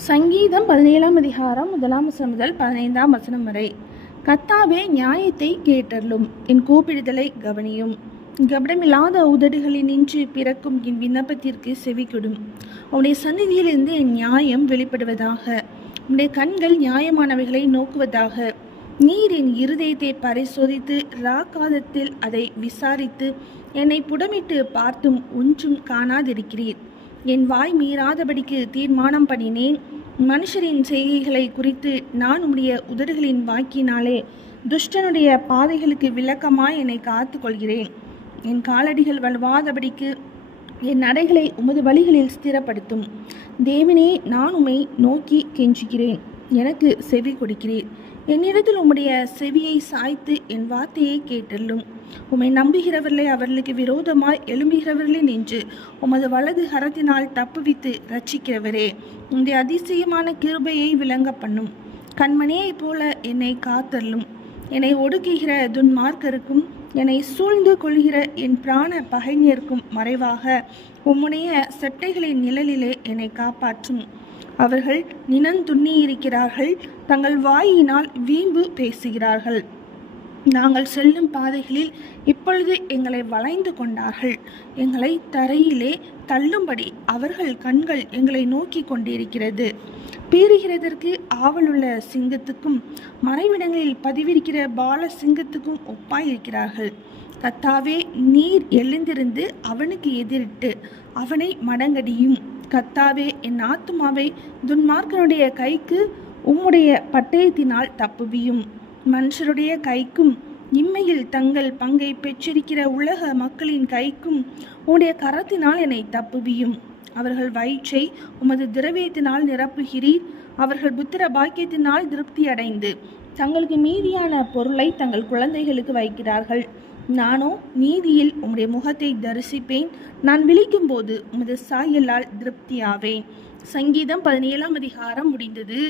சங்கீதம் 17ஆம் அதிகாரம் 1ஆம் வசனம் முதல் 15ஆம் வசனம் வரை. கர்த்தாவே, நியாயத்தை கேட்டருளும், என் கூப்பிடுதலை கவனியும். கபடமில்லாத உதடுகளினின்று பிறக்கும் என் விண்ணப்பத்திற்கு செவிகொடும். உன்னுடைய சந்நிதியிலிருந்து என் நியாயம் வெளிப்படுவதாக. உன்னுடைய கண்கள் நியாயமானவைகளை நோக்குவதாக. நீர் என் இருதயத்தை பரிசோதித்து ராக்காதத்தில் அதை விசாரித்து என்னை புடமிட்டு பார்த்தும் ஒன்றும் காணாதிருக்கிறீர். என் வாய் மீறாதபடிக்கு தீர்மானம் பண்ணினேன். மனுஷரின் செய்கைகளை குறித்து நான் உம்முடைய உதடுகளின் வாக்கினாலே துஷ்டனுடைய பாதைகளுக்கு விளக்கமாய் என்னை காத்து கொள்கிறேன். என் காலடிகள் வலுவாதபடிக்கு என் நடைகளை உமது வழிகளில் ஸ்திரப்படுத்தும். தேவனே, நான் உம்மை நோக்கி கெஞ்சுகிறேன், எனக்கு செவி கொடுக்கிறீர். என்னிடத்தில் உம்முடைய செவியை சாய்த்து என் வார்த்தையை கேட்டருளும். உம்மை நம்புகிறவர்களை அவர்களுக்கு விரோதமாய் எழும்புகிறவர்களே நின்று உமது வலது கரத்தினால் தப்புவித்து ரட்சிக்கிறவரே, உம்முடைய அதிசயமான கிருபையை விளங்க பண்ணும். கண்மணியைப் போல என்னை காத்தருளும். என்னை ஒடுக்குகிற துன்மார்க்கருக்கும் என்னை சூழ்ந்து கொள்கிற என் பிராண பகைஞருக்கும் மறைவாக உம்முடைய சட்டைகளின் நிழலிலே என்னை காப்பாற்றும். அவர்கள் நினந்துண்ணி இருக்கிறார்கள், தங்கள் வாயினால் வீம்பு பேசுகிறார்கள். நாங்கள் செல்லும் பாதைகளில் இப்பொழுது எங்களை வளைந்து கொண்டார்கள். எங்களை தரையிலே தள்ளும்படி அவர்கள் கண்கள் எங்களை நோக்கி கொண்டிருக்கிறது. பீறுகிறதற்கு ஆவலுள்ள சிங்கத்துக்கும் மறைவிடங்களில் பதிவிருக்கிற பால சிங்கத்துக்கும் ஒப்பாயிருக்கிறார்கள். கர்த்தாவே, நீர் எழுந்திருந்து அவனுக்கு எதிரிட்டு அவனை மடங்கடியும். கர்த்தாவே, என் ஆத்துமாவை துன்மார்க்கனுடைய கைக்கு உம்முடைய பட்டயத்தினால் தப்புவியும். மனுஷருடைய கைக்கும் இம்மையில் தங்கள் பங்கை பெற்றிருக்கிற உலக மக்களின் கைக்கும் உம்முடைய கரத்தினால் என்னை தப்புவியும். அவர்கள் வயிற்றை உமது திரவியத்தினால் நிரப்புகிறீர். அவர்கள் புத்திர பாக்கியத்தினால் திருப்தி அடைந்து தங்களுக்கு மீதியான பொருளை தங்கள் குழந்தைகளுக்கு வைக்கிறார்கள். நானோ நீதியில் உம்முடைய முகத்தை தரிசிப்பேன். நான் விழிக்கும் போது உமது சாயலால் திருப்தியாவேன். சங்கீதம் 17ஆம் அதிகாரம் முடிந்தது.